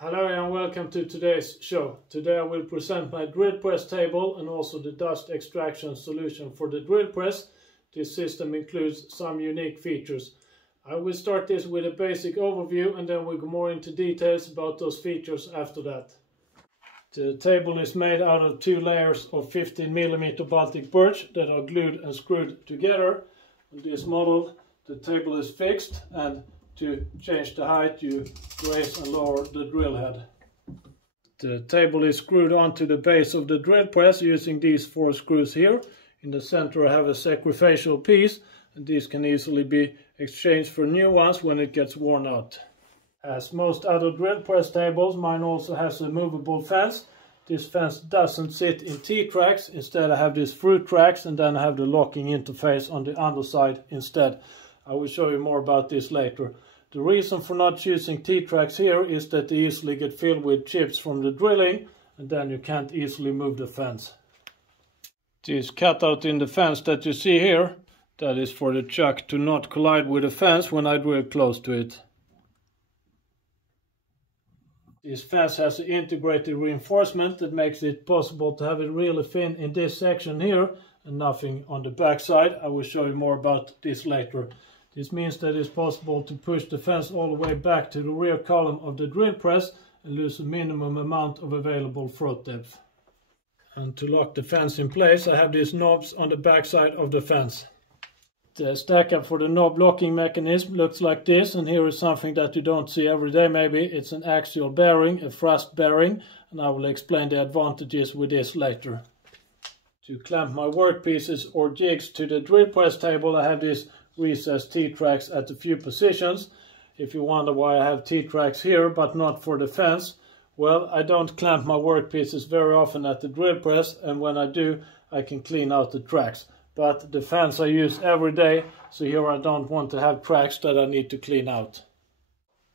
Hello and welcome to today's show. Today I will present my drill press table and also the dust extraction solution for the drill press. This system includes some unique features. I will start this with a basic overview and then we'll go more into details about those features after that. The table is made out of 2 layers of 15mm Baltic birch that are glued and screwed together. On this model the table is fixed, and to change the height you raise and lower the drill head. The table is screwed onto the base of the drill press using these 4 screws here. In the center I have a sacrificial piece, and these can easily be exchanged for new ones when it gets worn out. As most other drill press tables, mine also has a movable fence. This fence doesn't sit in T-tracks, instead I have these through tracks, and then I have the locking interface on the underside instead. I will show you more about this later. The reason for not using T-tracks here is that they easily get filled with chips from the drilling, and then you can't easily move the fence. This cutout in the fence that you see here, that is for the chuck to not collide with the fence when I drill close to it. This fence has an integrated reinforcement that makes it possible to have it really thin in this section here and nothing on the back side. I will show you more about this later. This means that it's possible to push the fence all the way back to the rear column of the drill press and lose a minimum amount of available throat depth. And to lock the fence in place I have these knobs on the back side of the fence. The stack up for the knob locking mechanism looks like this, and here is something that you don't see every day maybe. It's an axial bearing, a thrust bearing, and I will explain the advantages with this later. To clamp my workpieces or jigs to the drill press table I have these recessed T-tracks at a few positions. If you wonder why I have T-tracks here but not for the fence, well, I don't clamp my workpieces very often at the drill press, and when I do I can clean out the tracks. But the fence I use every day, so here I don't want to have tracks that I need to clean out.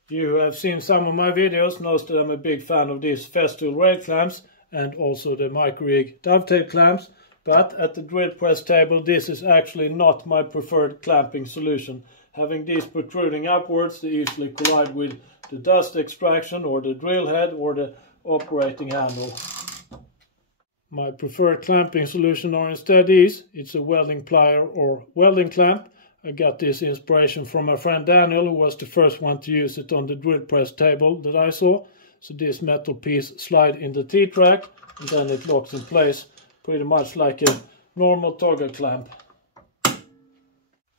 You who have seen some of my videos knows that I'm a big fan of these Festool rail clamps and also the micro-jig dovetail clamps. But at the drill press table this is actually not my preferred clamping solution. Having these protruding upwards, they easily collide with the dust extraction or the drill head or the operating handle. My preferred clamping solution are instead these. It's a welding plier or welding clamp. I got this inspiration from my friend Daniel, who was the first one to use it on the drill press table that I saw. So this metal piece slides in the T-track and then it locks in place, pretty much like a normal toggle clamp.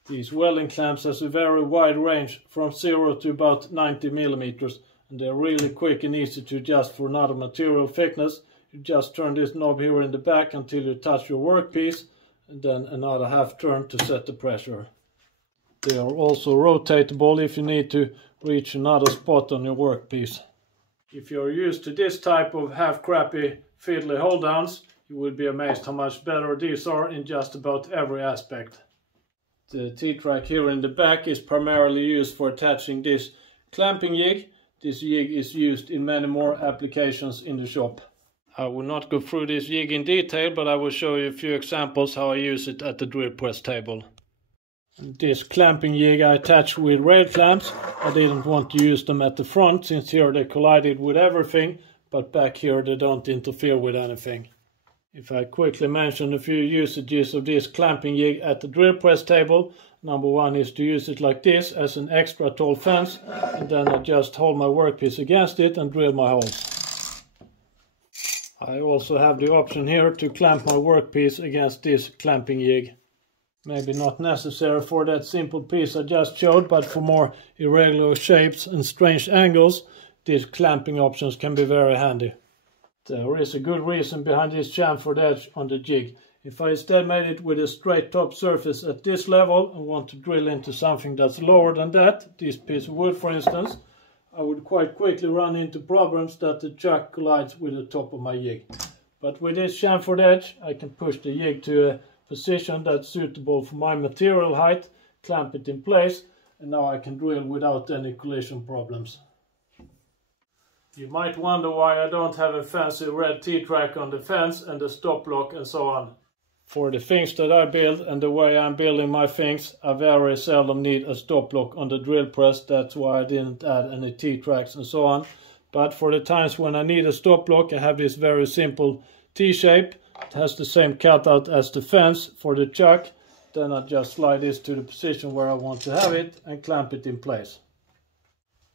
These welding clamps has a very wide range from 0 to about 90mm, and they're really quick and easy to adjust for another material thickness. You just turn this knob here in the back until you touch your workpiece, and then another half turn to set the pressure. They are also rotatable if you need to reach another spot on your workpiece. If you're used to this type of half crappy fiddly hold downs, you will be amazed how much better these are in just about every aspect. The T-track here in the back is primarily used for attaching this clamping jig. This jig is used in many more applications in the shop. I will not go through this jig in detail, but I will show you a few examples how I use it at the drill press table. This clamping jig I attached with rail clamps. I didn't want to use them at the front since here they collided with everything, but back here they don't interfere with anything. If I quickly mention a few usages of this clamping jig at the drill press table, number 1 is to use it like this as an extra tall fence, and then I just hold my workpiece against it and drill my holes. I also have the option here to clamp my workpiece against this clamping jig. Maybe not necessary for that simple piece I just showed, but for more irregular shapes and strange angles, these clamping options can be very handy. There is a good reason behind this chamfered edge on the jig. If I instead made it with a straight top surface at this level and want to drill into something that's lower than that, this piece of wood for instance, I would quite quickly run into problems that the chuck collides with the top of my jig. But with this chamfered edge I can push the jig to a position that's suitable for my material height, clamp it in place, and now I can drill without any collision problems. You might wonder why I don't have a fancy red T-track on the fence and a stop block and so on. For the things that I build and the way I'm building my things, I very seldom need a stop block on the drill press. That's why I didn't add any T-tracks and so on. But for the times when I need a stop block, I have this very simple T-shape. It has the same cutout as the fence for the chuck. Then I just slide this to the position where I want to have it and clamp it in place.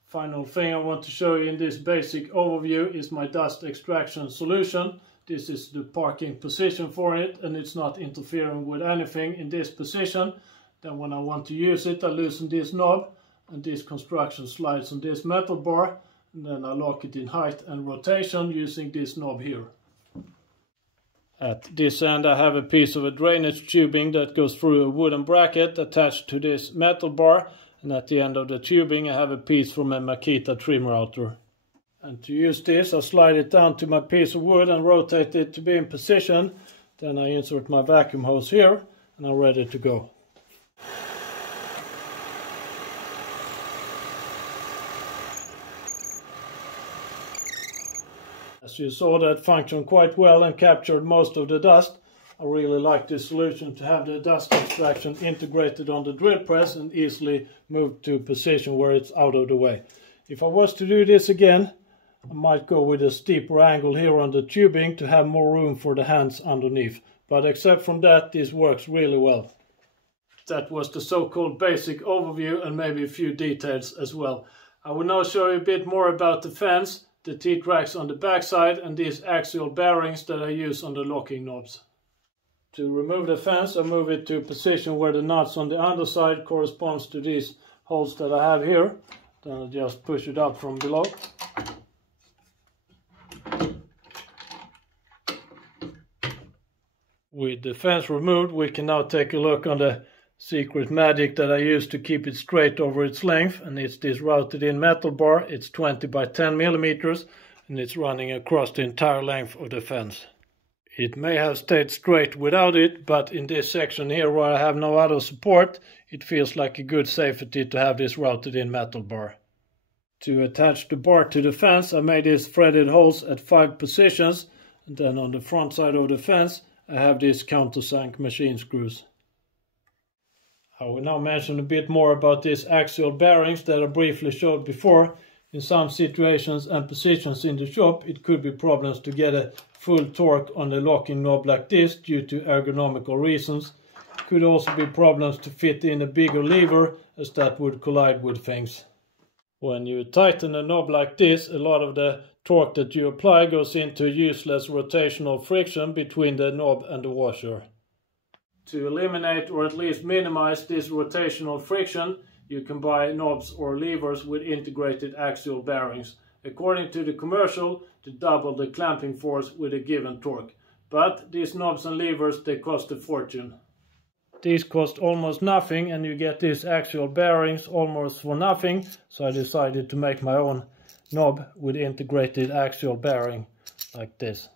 Final thing I want to show you in this basic overview is my dust extraction solution. This is the parking position for it, and it's not interfering with anything in this position. Then when I want to use it, I loosen this knob, and this construction slides on this metal bar, and then I lock it in height and rotation using this knob here. At this end I have a piece of a drainage tubing that goes through a wooden bracket attached to this metal bar, and at the end of the tubing I have a piece from a Makita trim router. And to use this I slide it down to my piece of wood and rotate it to be in position. Then I insert my vacuum hose here and I'm ready to go. As you saw, that functioned quite well and captured most of the dust. I really like this solution to have the dust extraction integrated on the drill press and easily moved to a position where it's out of the way. If I was to do this again, I might go with a steeper angle here on the tubing to have more room for the hands underneath. But except from that, this works really well. That was the so-called basic overview and maybe a few details as well. I will now show you a bit more about the fence, the T-tracks on the backside and these axial bearings that I use on the locking knobs. To remove the fence, I move it to a position where the nuts on the underside corresponds to these holes that I have here. Then I just push it up from below. With the fence removed, we can now take a look on the secret magic that I use to keep it straight over its length, and it's this routed in metal bar. It's 20 by 10 millimeters and it's running across the entire length of the fence. It may have stayed straight without it, but in this section here where I have no other support, it feels like a good safety to have this routed in metal bar. To attach the bar to the fence, I made these threaded holes at 5 positions, and then on the front side of the fence I have these countersunk machine screws. I will now mention a bit more about these axial bearings that I briefly showed before. In some situations and positions in the shop, it could be problems to get a full torque on the locking knob like this due to ergonomical reasons. It could also be problems to fit in a bigger lever, as that would collide with things. When you tighten a knob like this, a lot of the torque that you apply goes into useless rotational friction between the knob and the washer. To eliminate or at least minimize this rotational friction, you can buy knobs or levers with integrated axial bearings. According to the commercial, to double the clamping force with a given torque. But these knobs and levers, they cost a fortune. These cost almost nothing and you get these axial bearings almost for nothing, so I decided to make my own knob with integrated axial bearing like this.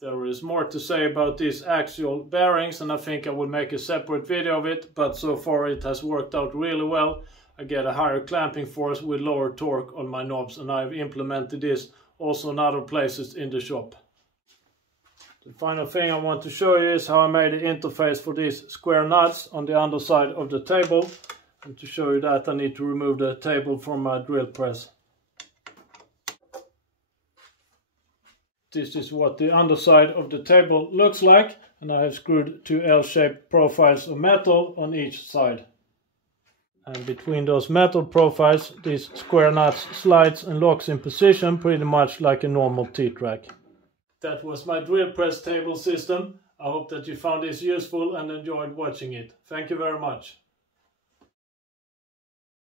There is more to say about these axial bearings and I think I will make a separate video of it, but so far it has worked out really well. I get a higher clamping force with lower torque on my knobs, and I've implemented this also in other places in the shop. The final thing I want to show you is how I made the interface for these square nuts on the underside of the table. And to show you that, I need to remove the table from my drill press. This is what the underside of the table looks like, and I have screwed 2 L-shaped profiles of metal on each side. And between those metal profiles, these square nuts slides and locks in position pretty much like a normal T-track. That was my drill press table system. I hope that you found this useful and enjoyed watching it. Thank you very much.